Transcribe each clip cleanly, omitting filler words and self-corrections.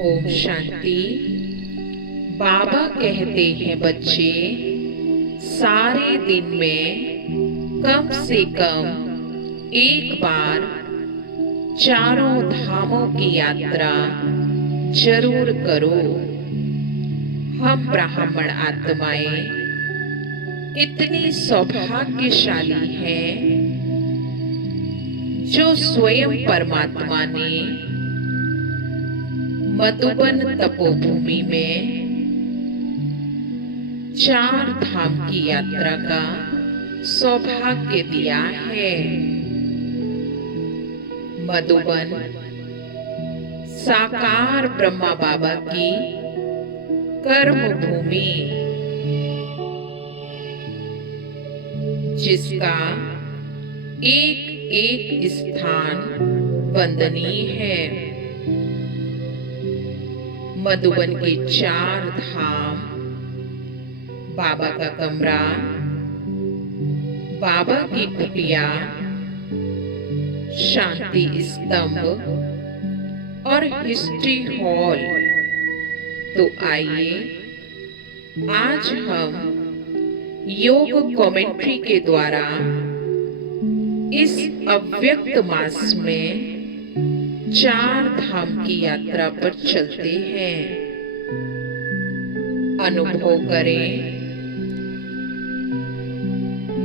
ओम शांति। बाबा कहते हैं बच्चे, सारे दिन में कम से कम एक बार चारों धामों की यात्रा जरूर करो। हम ब्राह्मण आत्माएं कितनी सौभाग्यशाली हैं, जो स्वयं परमात्मा ने मधुबन तपोभूमि में 4 धाम की यात्रा का सौभाग्य दिया है। मधुबन साकार ब्रह्मा बाबा की कर्म भूमि, जिसका एक एक स्थान वंदनीय है। मधुबन के 4 धाम, बाबा का कमरा, बाबा की कुटिया, शांति स्तंभ और हिस्ट्री हॉल। तो आइए आज हम योग कमेंट्री के द्वारा इस अव्यक्त मास में 4 धाम की यात्रा पर चलते हैं। अनुभव करें,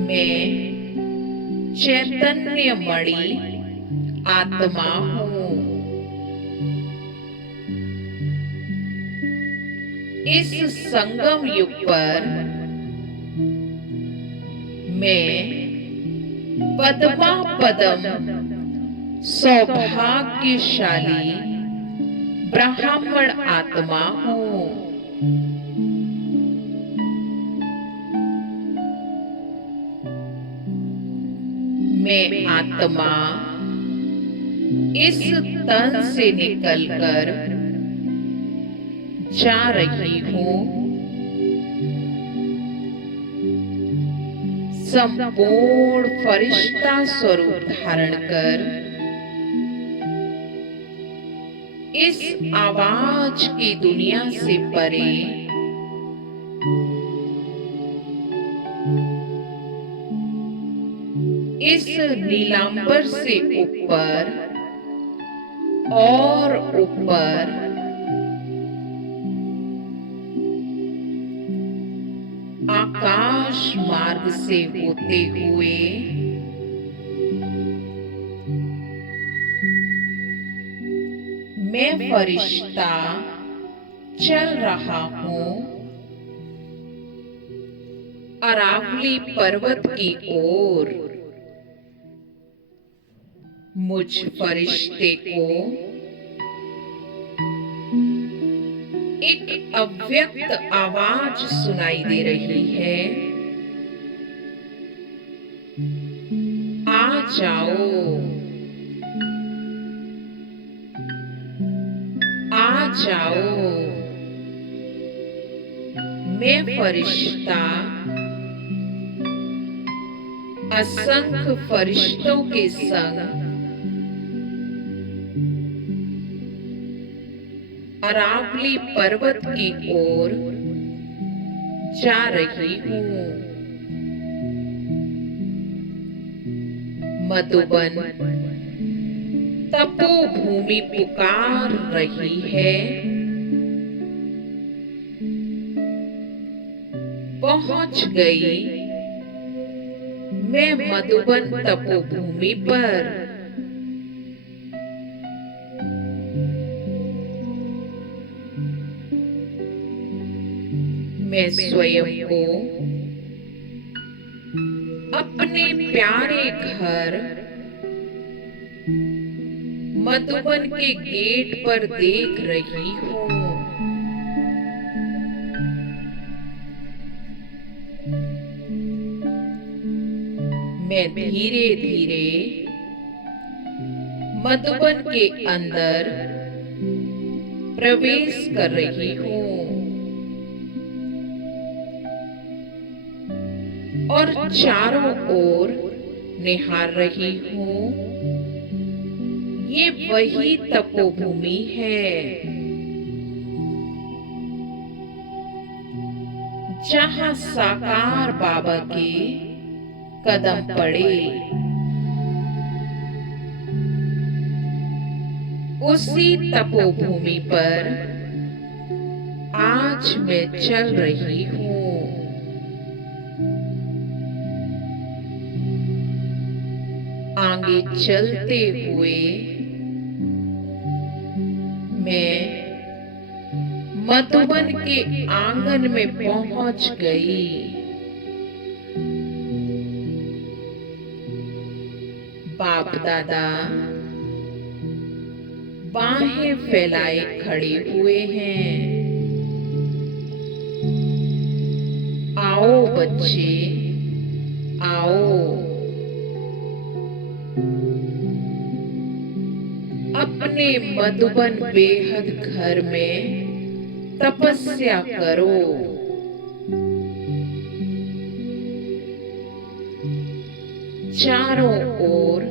मैं चैतन्यमणि आत्मा हूँ। इस संगम युग पर मैं पद्मा पदम सौभाग्यशाली ब्राह्मण आत्मा हूँ। मैं आत्मा इस तन से निकलकर जा रही हूँ। संपूर्ण फरिश्ता स्वरूप धारण कर इस आवाज की दुनिया से परे इस नीलांबर से ऊपर और ऊपर आकाश मार्ग से होते हुए मैं फरिश्ता चल रहा हूँ अरावली पर्वत की ओर। मुझ फरिश्ते को एक अव्यक्त आवाज सुनाई दे रही है, आ जाओ, आ जाओ। मैं फरिश्ता असंख्य फरिश्तों के संग अरावली पर्वत की ओर जा रही हूँ। मधुबन तपोभूमि पुकार रही है। पहुंच गई मैं मधुबन तपोभूमि पर। मैं स्वयं को अपने प्यारे घर मधुबन के गेट पर देख रही हूँ। मैं धीरे धीरे मधुबन के अंदर प्रवेश कर रही हूँ और चारों ओर निहार रही हूँ। ये वही तपोभूमि है जहाँ साकार बाबा के कदम पड़े, उसी तपोभूमि पर आज मैं चल रही हूँ। आगे चलते हुए मैं मधुबन के आंगन में पहुंच गई। बाप दादा बाहें फैलाए खड़े हुए हैं। आओ बच्चे, आओ, अपने मधुबन बेहद घर में तपस्या करो। चारों ओर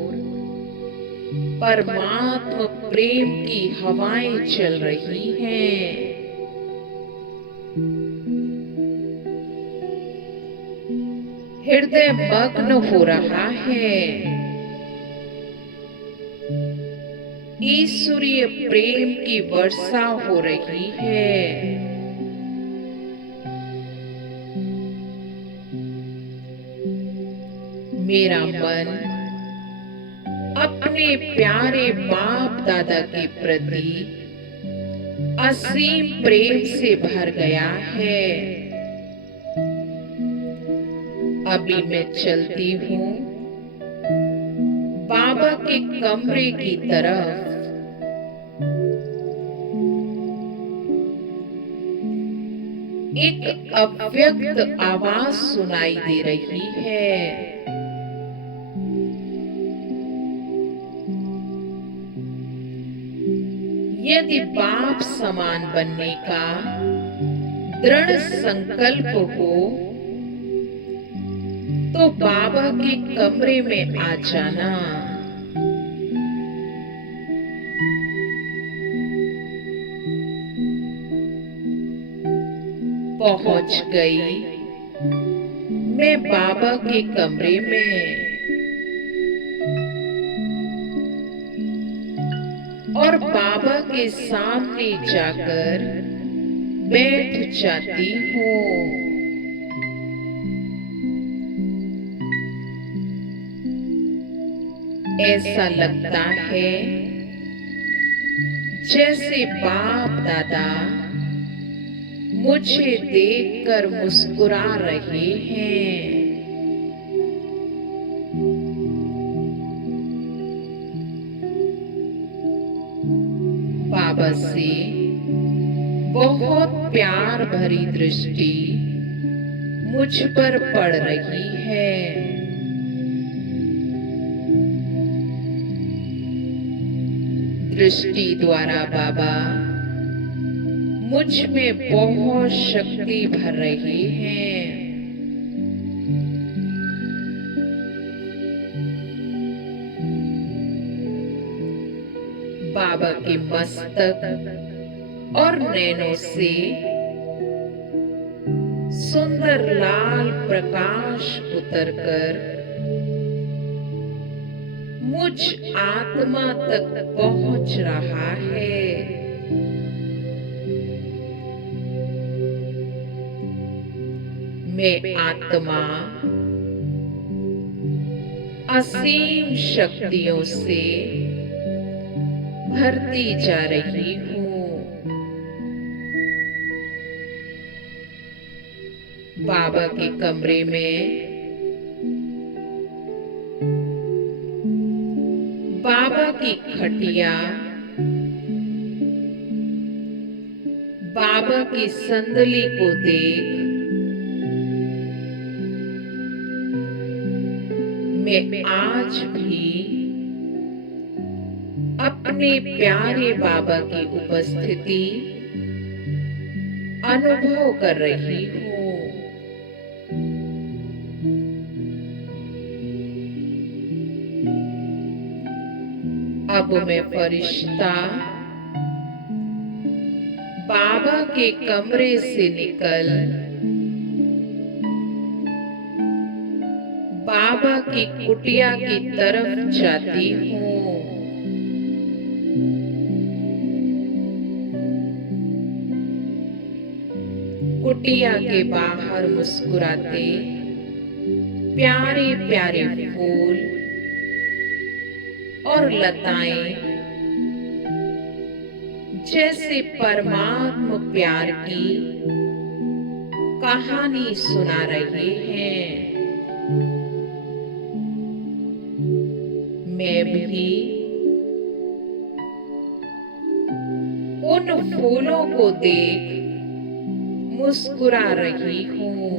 परमात्मा प्रेम की हवाएं चल रही हैं। हृदय मग्न हो रहा है। ईश्वरीय प्रेम की वर्षा हो रही है। मेरा मन अपने प्यारे बाप दादा के प्रति असीम प्रेम से भर गया है। अभी मैं चलती हूँ बाबा के कमरे की तरफ। एक अव्यक्त आवाज सुनाई दे रही है। यदि बाप समान बनने का दृढ़ संकल्प हो तो बाबा के कमरे में आ जाना। पहुंच गई मैं बाबा के कमरे में और बाबा के सामने जाकर बैठ जाती हूँ। ऐसा लगता है जैसे बाप दादा मुझे देखकर मुस्कुरा रहे हैं। बाबा से बहुत प्यार भरी दृष्टि मुझ पर पड़ रही है। दृष्टि द्वारा बाबा मुझ में बहुत शक्ति भर रहे हैं। बाबा के मस्तक और नैनों से सुंदर लाल प्रकाश उतरकर मुझ आत्मा तक पहुंच रहा है। मैं आत्मा असीम शक्तियों से भरती जा रही हूँ। बाबा के कमरे में बाबा की खटिया, बाबा की संदली को देख मैं आज भी अपने प्यारे बाबा की उपस्थिति अनुभव कर रही हूँ। अब मैं फरिश्ता बाबा के कमरे से निकल बाबा की कुटिया की तरफ जाती हूँ। कुटिया के बाहर मुस्कुराते प्यारे प्यारे फूल और लताएं जैसे परमात्म प्यार की कहानी सुना रहे हैं। मैं भी उन फूलों को देख मुस्कुरा रही हूँ।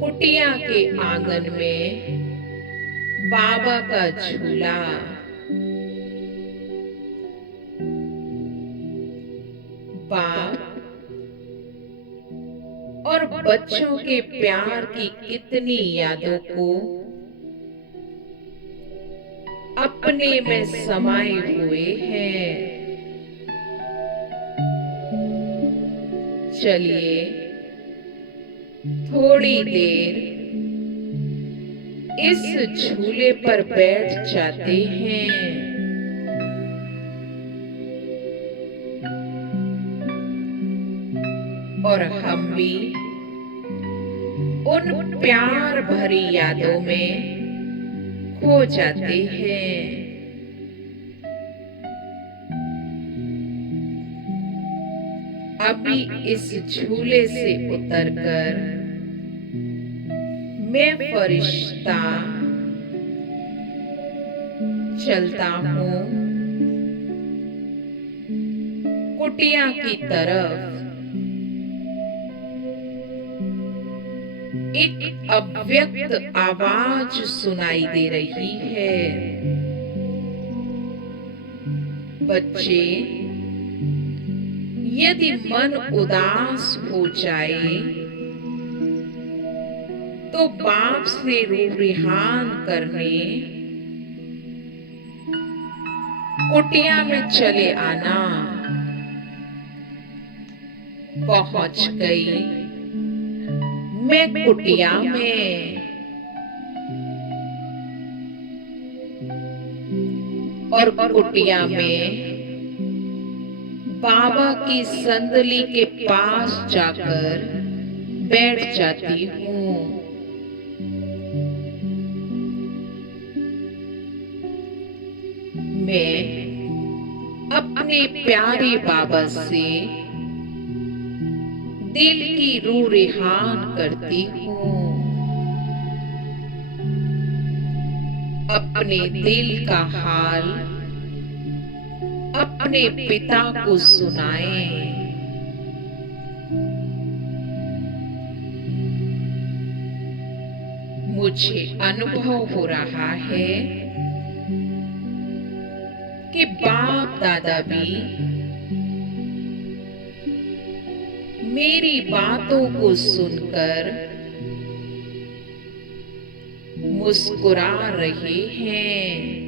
कुटिया के आंगन में बाबा का झूला, बाप और बच्चों के प्यार की कितनी यादों को अपने में समाये हुए हैं। चलिए थोड़ी देर इस झूले पर बैठ जाते हैं। और हम भी उन प्यार भरी यादों में खो जाते हैं। अभी इस झूले से उतरकर मैं फरिश्ता चलता हूँ कुटिया की तरफ। एक अव्यक्त आवाज सुनाई दे रही है। बच्चे, यदि मन उदास हो जाए तो बाप से रूरिहान करने कुटिया में चले आना। पहुंच गई मैं कुटिया में। और कुटिया में बाबा की संदली के पास जाकर बैठ जाती हूँ। मैं अपने प्यारे बाबा से दिल की रूरिहान करती हूँ। अपने दिल का हाल अपने पिता को सुनाएं। मुझे अनुभव हो रहा है कि बाप दादा भी मेरी बातों को सुनकर मुस्कुरा रहे हैं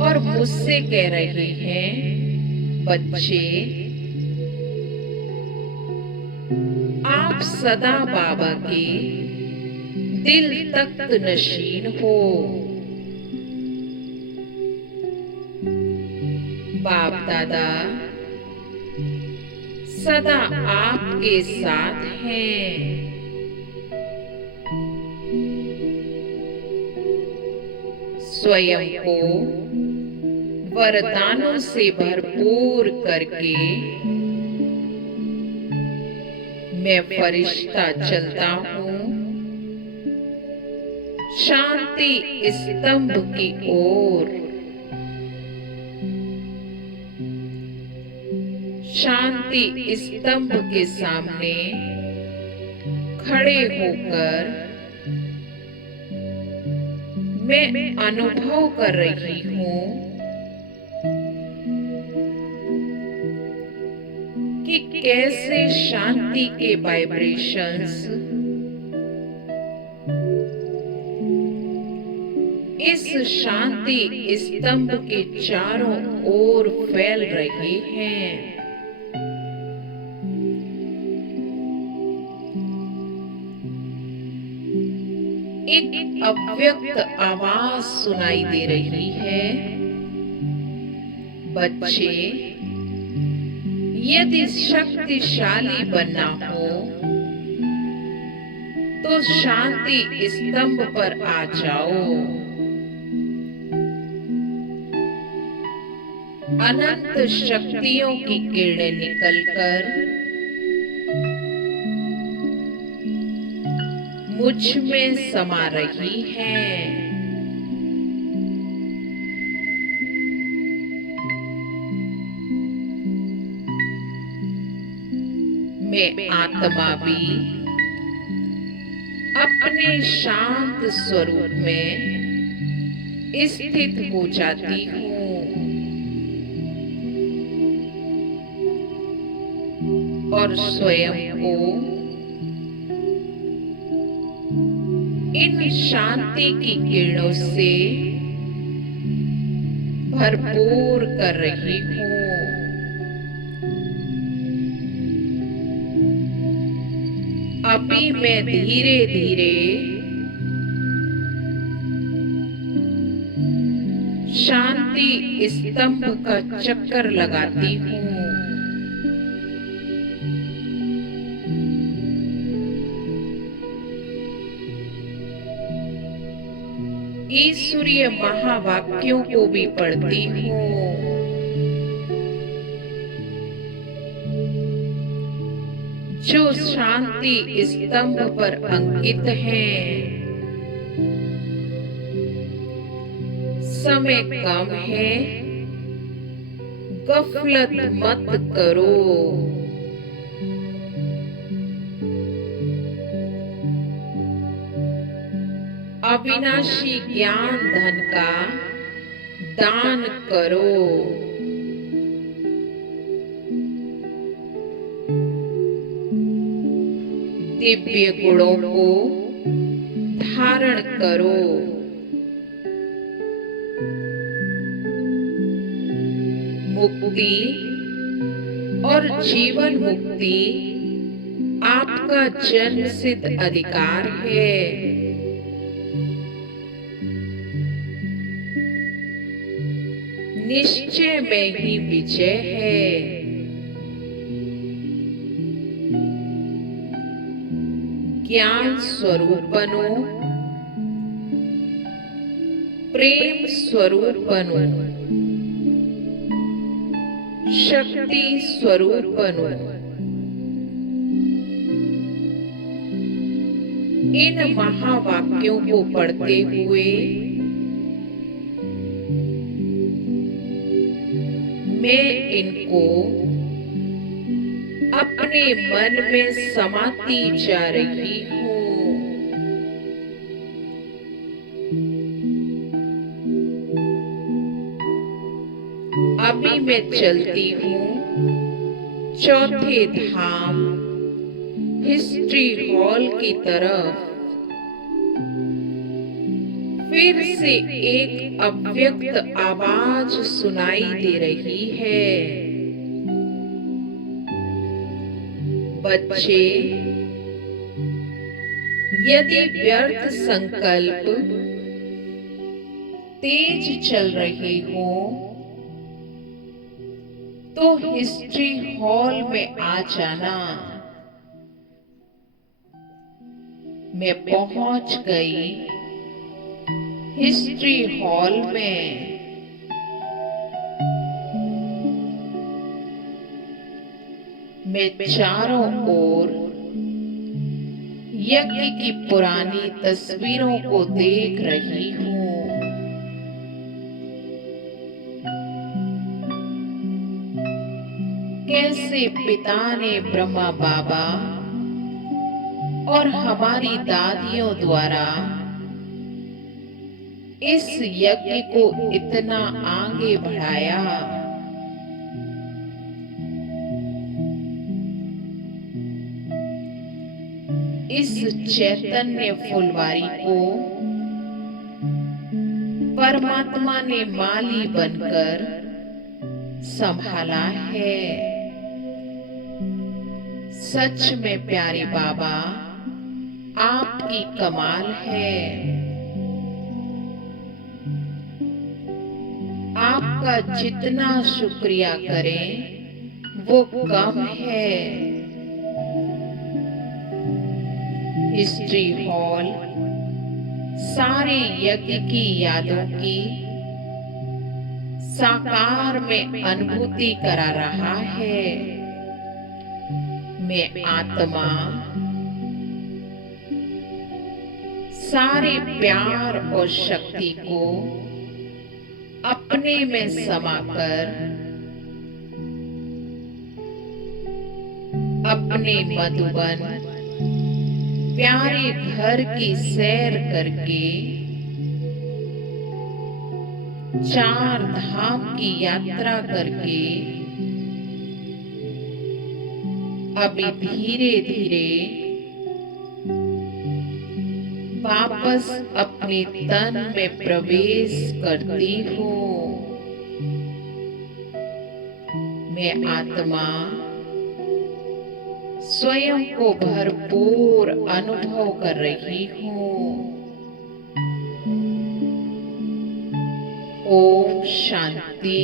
और मुझसे कह रहे हैं, बच्चे आप सदा बाबा के दिल तख्त नशीन हो। बाप दादा सदा आपके साथ हैं। स्वयं को वरदानों से भरपूर करके मैं फरिश्ता चलता हूँ शांति स्तंभ की ओर। शांति स्तंभ के सामने खड़े होकर मैं अनुभव कर रही हूँ कि कैसे शांति के वाइब्रेशंस इस शांति स्तंभ के चारों ओर फैल रहे हैं। एक अव्यक्त आवाज सुनाई दे रही है, बच्चे, यदि शक्तिशाली बनना हो तो शांति स्तंभ पर आ जाओ। अनंत शक्तियों की किरणें निकलकर मुझ में समा रही हैं। मैं आत्मा भी अपने शांत स्वरूप में स्थित हो जाती हूँ और स्वयं को इन शांति की किरणों से भरपूर कर रही हूँ। अभी मैं धीरे धीरे शांति स्तंभ का चक्कर लगाती हूँ। ईश्वरीय महावाक्यों को भी पढ़ती हूँ। जो शांति स्तंभ पर अंकित हैं। समय कम है, गफलत मत करो। अविनाशी ज्ञान धन का दान करो। दिव्य गुणों को धारण करो। मुक्ति और जीवन मुक्ति आपका जन्म सिद्ध अधिकार है। निश्चय में ही विजय है। ज्ञान स्वरूप बनो, प्रेम स्वरूप बनो, शक्ति स्वरूप बनो। इन महावाक्यों को पढ़ते हुए मैं इनको अपने मन में समाती जा रही हूँ। अभी मैं चलती हूँ चौथे धाम हिस्ट्री हॉल की तरफ। फिर से एक अव्यक्त आवाज सुनाई दे रही है, बच्चे, यदि व्यर्थ संकल्प तेज चल रहे हो तो हिस्ट्री हॉल में आ जाना। मैं पहुंच गई हिस्ट्री हॉल में। मैं चारों ओर यज्ञ की पुरानी तस्वीरों को देख रही हूँ। कैसे पिता ने ब्रह्मा बाबा और हमारी दादियों द्वारा इस यज्ञ को इतना आगे बढ़ाया। इस चैतन्य फुलवारी को परमात्मा ने माली बनकर संभाला है। सच में प्यारे बाबा, आपकी कमाल है। आपका जितना शुक्रिया करें वो कम है। हिस्ट्री हॉल सारे यज्ञ की यादों की साकार में अनुभूति करा रहा है। मैं आत्मा सारे प्यार और शक्ति को अपने में समाकर अपने मधुबन प्यारे घर की सैर करके चार धाम की यात्रा करके अभी धीरे धीरे वापस अपने तन में प्रवेश करती हूँ। मैं आत्मा स्वयं को भरपूर अनुभव कर रही हूँ। ओम शांति।